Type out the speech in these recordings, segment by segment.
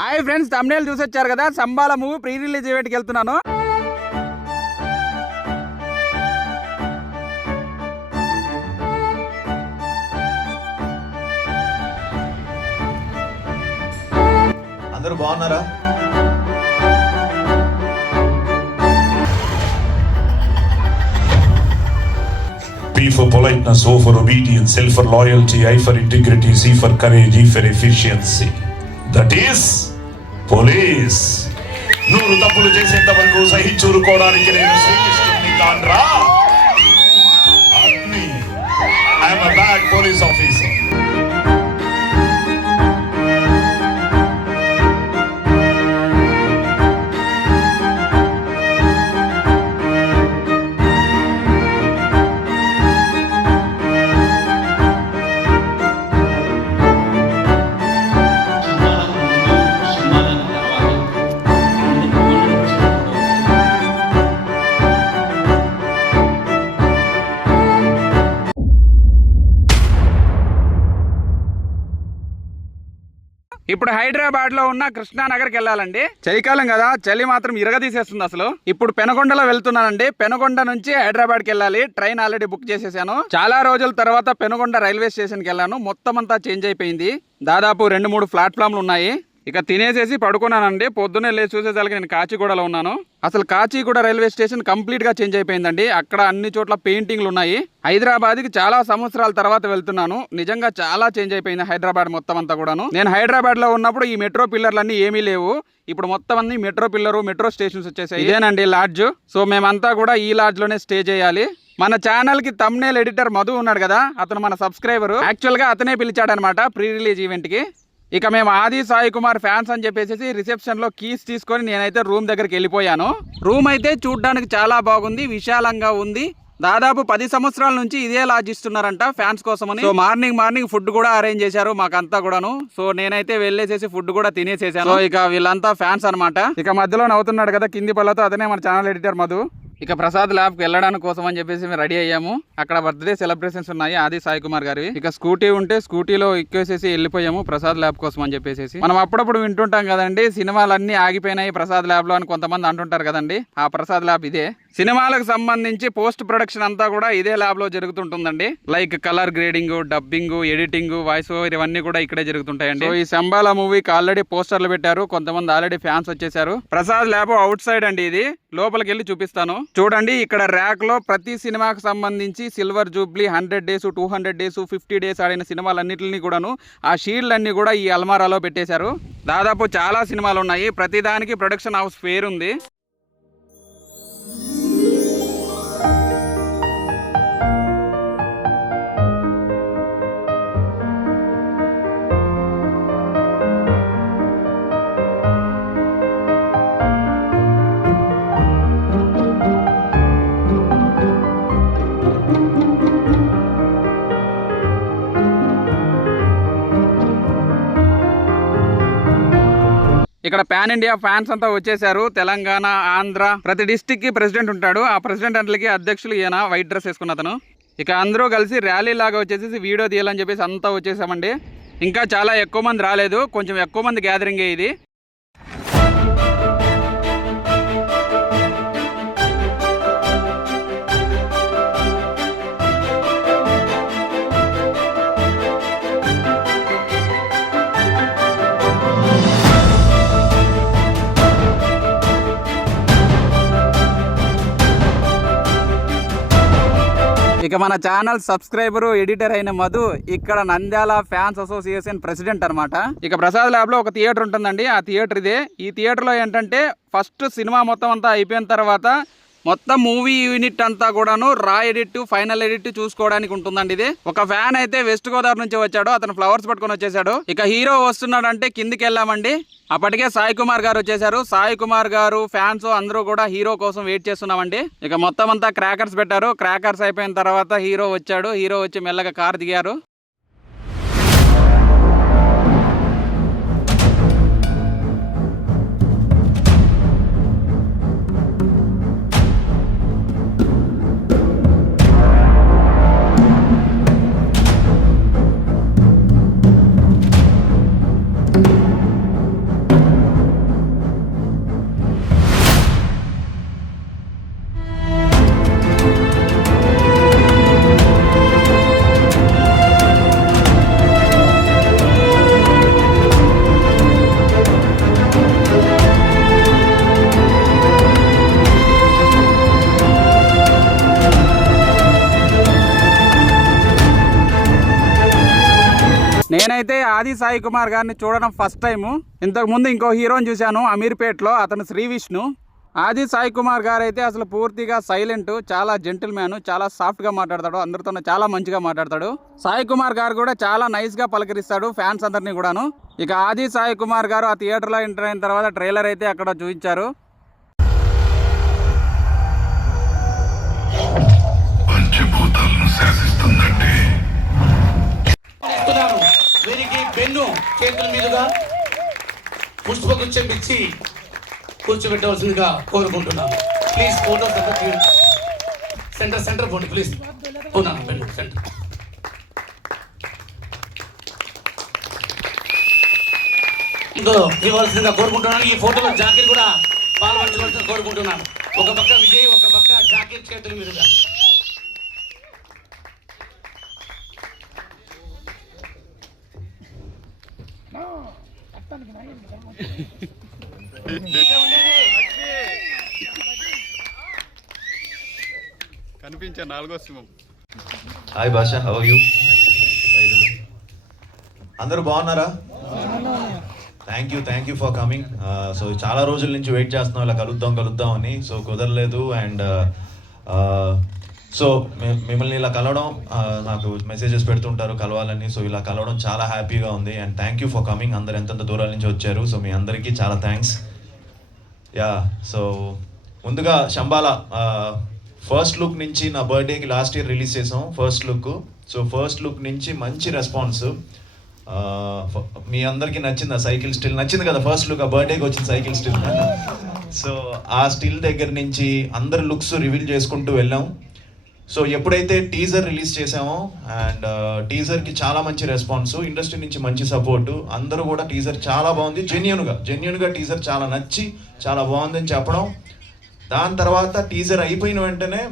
Hi friends, thumbnail చూసి వచ్చారు కదా. సంబాల మూవీ ప్రీ రిలీజ్ ఈవెంట్కి వెళ్తున్నాను. అందరూ బాగున్నారా? P for politeness, O for obedience, L for loyalty, I for integrity, C for courage, E for efficiency. That is police. నూరు తప్పులు చేసేంత వరకు సహించుకోవడానికి నేను శ్రీకృష్ణుని కాన్రా. I am a bad police officer. ఇప్పుడు హైదరాబాద్ లో ఉన్న కృష్ణానగర్కి వెళ్ళాలండి. చలికాలం కదా, చలి మాత్రం ఇరగదీసేస్తుంది అసలు. ఇప్పుడు పెనగొండలో వెళ్తున్నానండి. పెనగొండ నుంచి హైదరాబాద్కి వెళ్ళాలి. ట్రైన్ ఆల్రెడీ బుక్ చేసేసాను. చాలా రోజుల తర్వాత పెనగొండ రైల్వే స్టేషన్కి వెళ్ళాను. మొత్తం అంతా చేంజ్ అయిపోయింది. దాదాపు 2-3 ప్లాట్ఫామ్లు ఉన్నాయి. ఇక తినేసేసి పడుకున్నానండి. పొద్దున్నే లేచి చూసేసరికి నేను కాచిగూడలో ఉన్నాను. అసలు కాచిగూడ రైల్వే స్టేషన్ కంప్లీట్ గా చేంజ్ అయిపోయిందండి. అక్కడ అన్ని చోట్ల పెయింటింగ్లు ఉన్నాయి. హైదరాబాద్కి చాలా సంవత్సరాల తర్వాత వెళ్తున్నాను. నిజంగా చాలా చేంజ్ అయిపోయింది హైదరాబాద్ మొత్తం అంతా కూడాను. నేను హైదరాబాద్ లో ఉన్నప్పుడు ఈ మెట్రో పిల్లర్లు అన్ని ఏమీ లేవు. ఇప్పుడు మొత్తం అన్ని మెట్రో పిల్లరు, మెట్రో స్టేషన్స్ వచ్చేసాయి. ఇదేనండి లాడ్జ్. సో మేమంతా కూడా ఈ లాడ్జ్ లోనే స్టే చేయాలి. మన ఛానల్ కి తమ్నేల్ ఎడిటర్ మధు ఉన్నాడు కదా, అతను మన సబ్స్క్రైబర్. యాక్చువల్ గా అతనే పిలిచాడనమాట ప్రీ రిలీజ్ ఈవెంట్ కి. ఇక మేము ఆది సాయి కుమార్ ఫ్యాన్స్ అని చెప్పేసి రిసెప్షన్ లో కీస్ తీసుకొని నేనైతే రూమ్ దగ్గరికి వెళ్ళిపోయాను. రూమ్ అయితే చూడడానికి చాలా బాగుంది, విశాలంగా ఉంది. దాదాపు 10 సంవత్సరాల నుంచి ఇదే లాడ్జ్ ఇస్తున్నారంట ఫ్యాన్స్ కోసమని. సో మార్నింగ్ ఫుడ్ కూడా అరేంజ్ చేశారు మాకంతా కూడాను. సో నేనైతే వెళ్ళేసేసి ఫుడ్ కూడా తినేసేసాను. సో ఇక వీళ్ళంతా ఫ్యాన్స్ అనమాట. ఇక మధ్యలో నవ్వుతున్నాడు కదా కింది పళ్ళతో, అతనే మన ఛానల్ ఎడిటర్ మధు. ఇక ప్రసాద్ ల్యాబ్కి వెళ్ళడానికి కోసం అని చెప్పేసి మేము రెడీ అయ్యాము. అక్కడ బర్త్డే సెలబ్రేషన్స్ ఉన్నాయి ఆది సాయి కుమార్ గారివి. ఇక స్కూటీ ఉంటే స్కూటీలో ఎక్కేసేసి వెళ్ళిపోయాము ప్రసాద్ ల్యాబ్ కోసం అని చెప్పేసి. మనం అప్పుడప్పుడు వింటుంటాం కదండి, సినిమాలన్నీ ఆగిపోయినాయి ప్రసాద్ ల్యాబ్ లో అని కొంతమంది అంటుంటారు కదండి. ఆ ప్రసాద్ ల్యాబ్ ఇదే. సినిమాలకు సంబంధించి పోస్ట్ ప్రొడక్షన్ అంతా కూడా ఇదే ల్యాబ్ లో జరుగుతుంటుందండి. Like colour grading, dubbing, editing, voice over ఇవన్నీ కూడా ఇక్కడే జరుగుతుంటాయండి. ఈ సంబాల మూవీకి ఆల్రెడీ పోస్టర్లు పెట్టారు. కొంతమంది ఆల్రెడీ ఫ్యాన్స్ వచ్చేసారు. ప్రసాద్ ల్యాబ్ అవుట్ సైడ్ అండి ఇది. లోపలికి వెళ్ళి చూపిస్తాను చూడండి. ఇక్కడ ర్యాక్ లో ప్రతి సినిమాకు సంబంధించి silver Jubilee, 100 days, 200 days, 50 days ఆడిన సినిమాలన్నింటినీ కూడాను ఆ షీల్డ్లన్నీ కూడా ఈ అల్మారాలో పెట్టేశారు. దాదాపు చాలా సినిమాలు ఉన్నాయి. ప్రతిదానికి ప్రొడక్షన్ హౌస్ పేరు ఉంది. ఇక్కడ పాన్ ఇండియా ఫ్యాన్స్ అంతా వచ్చేసారు. తెలంగాణ, ఆంధ్ర, ప్రతి డిస్టిక్ కి ప్రెసిడెంట్ ఉంటాడు. ఆ ప్రెసిడెంట్ అంట్లకి అధ్యక్షులు ఈయన, వైట్ డ్రెస్ వేసుకున్న అతను. ఇక అందరూ కలిసి ర్యాలీ లాగా వచ్చేసి వీడియో తీయాలని చెప్పేసి అంతా వచ్చేసామండి. ఇంకా చాలా ఎక్కువ మంది రాలేదు, కొంచెం ఎక్కువ మంది గ్యాదరింగ్ ఇది. ఇక మన ఛానల్ సబ్స్క్రైబర్, ఎడిటర్ అయిన మధు ఇక్కడ నంద్యాల ఫ్యాన్స్ అసోసియేషన్ ప్రెసిడెంట్ అనమాట. ఇక ప్రసాద్ ల్యాబ్ లో ఒక థియేటర్ ఉంటుందండి. ఆ థియేటర్ ఇదే. ఈ థియేటర్ లో ఏంటంటే ఫస్ట్ సినిమా మొత్తం అంతా అయిపోయిన తర్వాత మొత్తం మూవీ యూనిట్ అంతా కూడాను రా ఎడిట్, ఫైనల్ ఎడిట్ చూసుకోవడానికి ఉంటుందండి ఇది. ఒక ఫ్యాన్ అయితే వెస్ట్ గోదావరి నుంచి వచ్చాడు. అతను ఫ్లవర్స్ పట్టుకొని వచ్చేసాడు. ఇక హీరో వస్తున్నాడు అంటే కిందికి వెళ్ళామండి. అప్పటికే సాయి కుమార్ గారు వచ్చేసారు. సాయి కుమార్ గారు ఫ్యాన్స్ అందరూ కూడా హీరో కోసం వెయిట్ చేస్తున్నామండి. ఇక మొత్తం అంతా క్రాకర్స్ పెట్టారు. క్రాకర్స్ అయిపోయిన తర్వాత హీరో వచ్చాడు. హీరో వచ్చి మెల్లగా కారు దిగారు. ఆది సాయి కుమార్ గారిని చూడడం ఫస్ట్ టైం. ఇంతకు ముందు ఇంకో హీరోని చూశాను అమీర్పేట్లో, అతను శ్రీ విష్ణు. ఆది సాయి కుమార్ గారు అయితే అసలు పూర్తిగా సైలెంట్, చాలా జెంటిల్ మ్యాన్, చాలా సాఫ్ట్గా మాట్లాడతాడు, అందరితో చాలా మంచిగా మాట్లాడతాడు. సాయి కుమార్ గారు కూడా చాలా నైస్గా పలకరిస్తాడు ఫ్యాన్స్ అందరినీ కూడాను. ఇక ఆది సాయి కుమార్ గారు ఆ థియేటర్లో ఎంటర్ అయిన తర్వాత ట్రైలర్ అయితే అక్కడ చూపించారు. పంచభూతాలను శాసిస్తుందంటే వీరికి పెన్ను చేతుల మీదుగా పుష్పగుచ్చం ఇచ్చి కూర్చోబెట్టవలసిందిగా కోరుకుంటున్నాను. Please photo centre photo please. ఉన్నాను పెన్ను సెంటర్. ఇవ్వాల్సిందిగా కోరుకుంటున్నాను. ఈ ఫోటోలో జాకెట్ కూడా పాల్పంచవలసిందిగా కోరుకుంటున్నాను. ఒక పక్క విజయ్, ఒక పక్క జాకెట్ చేతుల మీదుగా. కనిపించే 4వ సింహం. హాయ్ భాష, హౌ ఆర్ యూ? అందరూ బాగున్నారా? Thank you for coming. So చాలా రోజుల నుంచి వెయిట్ చేస్తున్నాం ఇలా కలుద్దాం అని. సో కుదరలేదు. అండ్ సో మిమ్మల్ని ఇలా కలవడం, నాకు మెసేజెస్ పెడుతుంటారు కలవాలని. సో ఇలా కలవడం చాలా హ్యాపీగా ఉంది. And thank you for coming. అందరు ఎంతెంత దూరాల నుంచి వచ్చారు. సో మీ అందరికీ చాలా థ్యాంక్స్. యా, సో ముందుగా శంబాల ఫస్ట్ లుక్ నుంచి నా బర్త్డేకి లాస్ట్ ఇయర్ రిలీజ్ చేసాం first look. So first look నుంచి మంచి రెస్పాన్స్. మీ అందరికీ నచ్చింది ఆ సైకిల్ స్టిల్? నచ్చింది కదా ఫస్ట్ లుక్, ఆ బర్త్డేకి వచ్చిన సైకిల్ స్టిల్. సో ఆ స్టిల్ దగ్గర నుంచి అందరు లుక్స్ రివీల్ చేసుకుంటూ వెళ్ళాం. సో ఎప్పుడైతే టీజర్ రిలీజ్ చేసామో, అండ్ టీజర్కి చాలా మంచి రెస్పాన్స్, ఇండస్ట్రీ నుంచి మంచి సపోర్టు, అందరూ కూడా టీజర్ చాలా బాగుంది, జెన్యున్గా టీజర్ చాలా నచ్చి చాలా బాగుందని చెప్పడం. దాని తర్వాత టీజర్ అయిపోయిన వెంటనే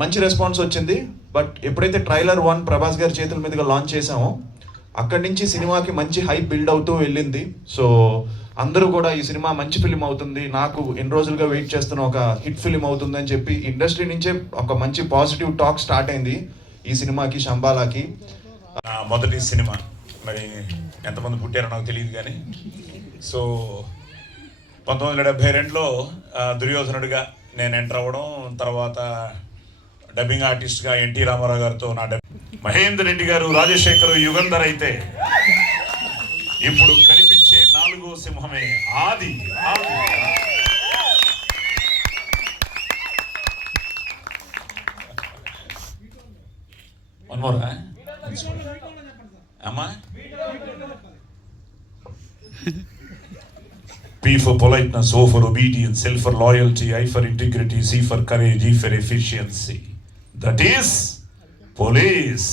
మంచి రెస్పాన్స్ వచ్చింది. బట్ ఎప్పుడైతే ట్రైలర్ 1 ప్రభాస్ గారి చేతుల మీదుగా లాంచ్ చేసామో అక్కడి నుంచి సినిమాకి మంచి హైప్ బిల్డ్ అవుతూ వెళ్ళింది. సో అందరూ కూడా ఈ సినిమా మంచి ఫిలిం అవుతుంది, నాకు ఎన్ని రోజులుగా వెయిట్ చేస్తున్న ఒక హిట్ ఫిలిం అవుతుంది అని చెప్పి ఇండస్ట్రీ నుంచే ఒక మంచి పాజిటివ్ టాక్ స్టార్ట్ అయింది ఈ సినిమాకి, శంబాలాకి. మొదటి సినిమా, మరి ఎంతమంది పుట్టారో నాకు తెలియదు కానీ, సో 1972లో దుర్యోధనుడిగా నేను ఎంటర్ అవ్వడం, తర్వాత డబ్బింగ్ ఆర్టిస్ట్గా ఎన్టీ రామారావు గారితో నా మహేందర్ రెడ్డి గారు, రాజశేఖర్, యుగంధర్ అయితే ఇప్పుడు కనిపించే 4వ సింహమే ఆది. వన్ మోర్ అమ్మా. P for politeness, O for obedience, L for loyalty, I for integrity, C for courage, E for efficiency. That is police.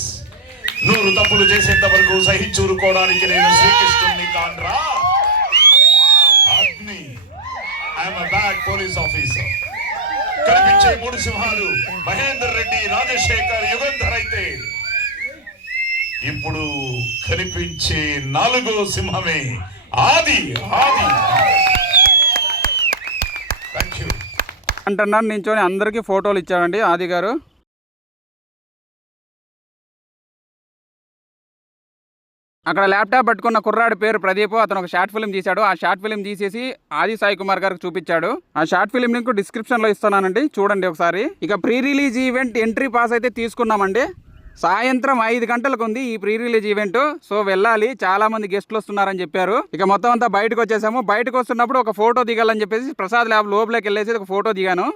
నూరు తప్పులు చేసేంత వరకు సహించూరుకోవడానికి నేను శ్రీకృష్ణుని కాండ్రా. అగ్ని, I'm a bad police officer. కనిపించే 3 సింహాలు మహేందర్ రెడ్డి, రాజశేఖర్, యుగంధర్ అయితే ఇప్పుడు కనిపించే 4వ సింహమే ఆది. థ్యాంక్ యూ అంటున్నాను నించొని అందరికీ ఫోటోలు ఇచ్చాడండి ఆది గారు. అక్కడ ల్యాప్టాప్ పట్టుకున్న కుర్రాడి పేరు ప్రదీప్. అతను ఒక షార్ట్ ఫిల్మ్ తీశాడు. ఆ షార్ట్ ఫిల్మ్ తీసేసి ఆది సాయి కుమార్ గారికి చూపించాడు. ఆ షార్ట్ ఫిల్మ్ లింక్ డిస్క్రిప్షన్లో ఇస్తున్నానండి, చూడండి ఒకసారి. ఇక pre release event entry pass అయితే తీసుకున్నామండి. సాయంత్రం 5 గంటలకు ఉంది ఈ ప్రీ రిలీజ్ ఈవెంట్. సో వెళ్ళాలి, చాలా మంది గెస్ట్లు వస్తున్నారని చెప్పారు. ఇక మొత్తం అంతా బయటకు వచ్చేసాము. బయటకు వస్తున్నప్పుడు ఒక ఫోటో దిగాలని చెప్పేసి ప్రసాద్ ల్యాబ్ లోపలికి వెళ్ళేసి ఒక ఫోటో దిగాను.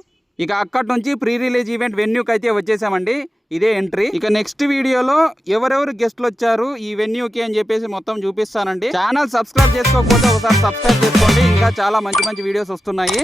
ఇక అక్కడి నుంచి ప్రీ రిలీజ్ ఈవెంట్ వెన్యూకి అయితే వచ్చేసామండి. ఇదే ఎంట్రీ. ఇక నెక్స్ట్ వీడియోలో ఎవరెవరు గెస్ట్లు వచ్చారు ఈ వెన్యూకి అని చెప్పేసి మొత్తం చూపిస్తానండి. ఛానల్ సబ్స్క్రైబ్ చేసుకోకపోతే ఒకసారి సబ్స్క్రైబ్ చేసుకోండి, ఇంకా చాలా మంచి వీడియోస్ వస్తున్నాయి.